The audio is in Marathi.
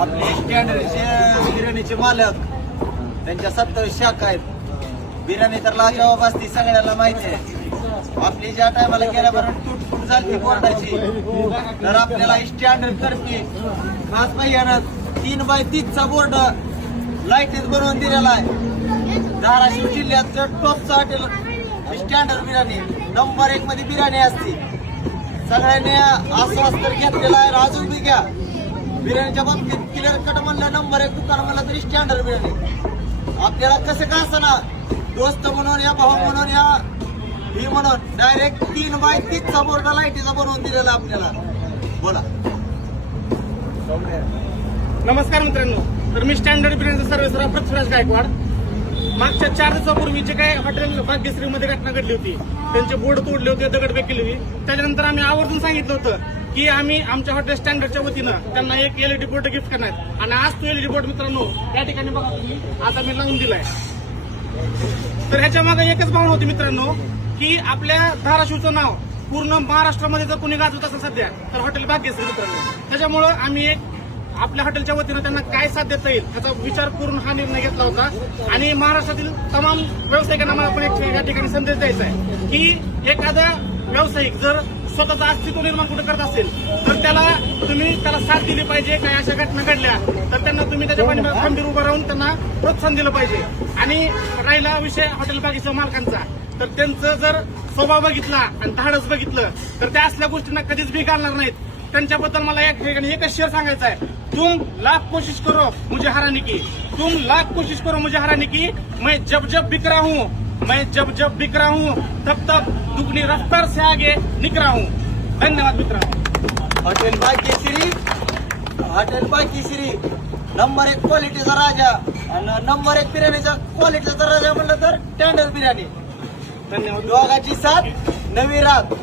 आपले स्टँडर्डचे बिर्याणीचे मालक. त्यांच्या सत्तावीस शाखा आहेत. बिर्याणी तर लाजवाब असती सगळ्याला माहिती आहे. आपली ज्या टायमाला गेल्याबरोबर तुट फूट झाली बोर्डाची तर आपल्याला स्टँडर्ड तर्फे खास पहिल्यानं तीन बाय तीसचा बोर्ड लाईटीत बनवून दिलेला आहे. धाराशिव जिल्ह्याचं टॉपचं हॉटेल स्टँडर्ड बिर्याणी. नंबर एक मध्ये बिर्याणी असते. सगळ्यांनी आश्वास तर घेतलेला आहे. अजून बी घ्या. बिर्याणीच्या बाबतीत क्लिअर कट म्हणलं नंबर एक दुकान म्हणलं तरी स्टँडर्ड बिर्याणी. आपल्याला कसं का असना दोस्त म्हणून या भाऊ म्हणून या ही म्हणून डायरेक्ट तीन बाय तीसचा बोर्ड लाईटीचा बनवून दिलेला आपल्याला. बोला. नमस्कार मित्रांनो. तर मी स्टँडर्ड बिर्याणीचा सर्वेसरा पृथ्वीराज गायकवाड. मागच्या चार दिवसापूर्वी जे काय हॉटेल भाग्यश्रीमध्ये घटना घडली होती. त्यांचे बोर्ड तोडले होते दगडफेक केली होती. त्याच्यानंतर आम्ही आवर्जून सांगितलं होतं की आम्ही आमच्या हॉटेल स्टँडर्डच्या वतीनं त्यांना एक एलईडी बोर्ड गिफ्ट करणार. आणि आज तो एलईडी बोर्ड मित्रांनो या ठिकाणी बघा तुम्ही आता मी लावून दिलाय. तर ह्याच्या मागे एकच भावना होती मित्रांनो की आपल्या धाराशिवचं नाव पूर्ण महाराष्ट्रामध्ये जर कोणी गाजवत असेल सध्या तर हॉटेल भाग्यश्री मित्रांनो. त्याच्यामुळं आम्ही एक आपल्या हॉटेलच्या वतीनं त्यांना काय साथ देता येईल याचा विचार करून हा निर्णय घेतला होता. आणि महाराष्ट्रातील तमाम व्यावसायिकांना मला पण एक या ठिकाणी संदेश द्यायचा आहे की एखादा व्यावसायिक जर स्वतःचं अस्तित्व निर्माण कुठे करत असेल तर त्याला तुम्ही त्याला साथ दिली पाहिजे काय अशा घटना घडल्या तर त्यांना तुम्ही त्याच्या पाठीमागे खंबीर उभं राहून त्यांना प्रोत्साहन दिलं पाहिजे. आणि राहिला विषय हॉटेल बागेच्या मालकांचा. तर त्यांचं जर स्वभाव बघितला आणि धाडस बघितलं तर त्या असल्या गोष्टींना कधीच भी घालणार नाहीत. त्यांच्याबद्दल मला या ठिकाणी एकच शेअर सांगायचा आहे. तुम लाख कोशिश करो मुझे हराने की. तुम लाख कोशिश करो मुझे हराने की. मैं जब जब बिक रहा हूँ मैं जब जब बिक रहा हूँ तब तब दुगनी रफ्तार से आगे निक रहा हूँ। धन्यवाद मित्रांनो hotel Bhagyashree hotel Bhagyashree number एक क्वालिटीचा राजा आणि नंबर एक बिर्याणीचा क्वालिटीचा राजा म्हणलं तर स्टँडर्ड बिर्याणी. धन्यवाद। दोघाची साथ नवी रात.